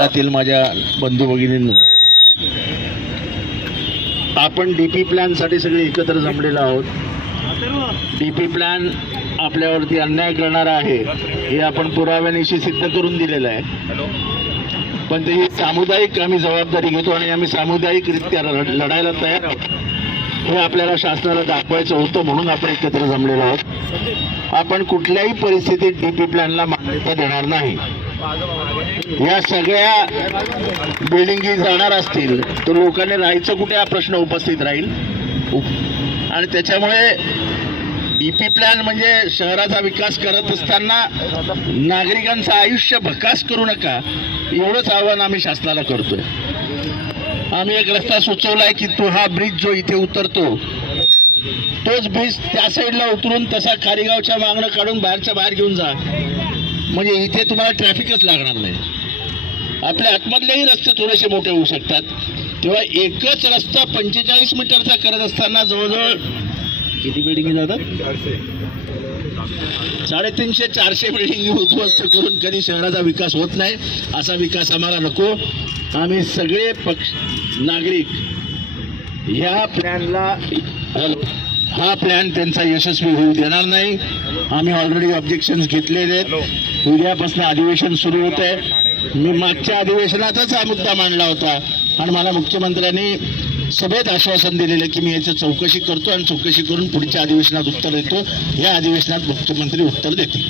त्यातील माझ्या बंधू भगिनींनो आपण डी पी प्लॅनसाठी सगळे एकत्र जमलेलो आहोत. डी पी प्लॅन आपल्यावरती अन्याय करणारा आहे हे आपण पुराव्यानिशी सिद्ध करून दिलेलं आहे. पण ते ही सामुदायिक आम्ही जबाबदारी घेतो आणि आम्ही सामुदायिकरित्या लढ- लढायला तयार आहोत. हे आपल्याला शासनाला दाखवायचं होतं म्हणून आपण एकत्र जमलेलो आहोत. आपण कुठल्याही परिस्थितीत डी पी प्लॅनला मान्यता देणार नाही. या सगळ्या बिल्डिंगी जाणार असतील तर लोकांनी राहायचं कुठे हा प्रश्न उपस्थित राहील? आणि त्याच्यामुळे डीपी प्लॅन म्हणजे शहराचा विकास करत असताना नागरिकांचं आयुष्य भकास करू नका एवढंच आव्हान आम्ही शासनाला करतोय. आम्ही एक रस्ता सुचवलाय की तो हा ब्रिज जो इथे उतरतो तोच ब्रिज त्या साईडला उतरून तसा खारीगावच्या मागणं काढून बाहेरच्या बाहेर घेऊन जा. म्हणजे इथे तुम्हाला ट्रॅफिकच लागणार नाही. आपल्या आतमधलेही रस्ते थोडेसे मोठे होऊ शकतात. तेव्हा एकच रस्ता पंचेचाळीस मीटरचा करत असताना जवळजवळ किती बिल्डिंग जातात साडेतीनशे चारशे बिल्डिंग उद्ध्वस्त करून कधी शहराचा विकास होत नाही. असा विकास आम्हाला नको. आम्ही सगळे पक्ष नागरिक ह्या प्लॅनला हा प्लॅन त्यांचा यशस्वी होऊ देणार नाही. आम्ही ऑलरेडी ऑब्जेक्शन घेतलेले आहेत. उद्यापासून अधिवेशन सुरू होत आहे. मी मागच्या अधिवेशनातच हा मुद्दा मांडला होता. आणि मला मुख्यमंत्र्यांनी सभेत आश्वासन दिलेलं की मी याची चौकशी करतो आणि चौकशी करून पुढच्या अधिवेशनात उत्तर देतो. या अधिवेशनात मुख्यमंत्री उत्तर देतील.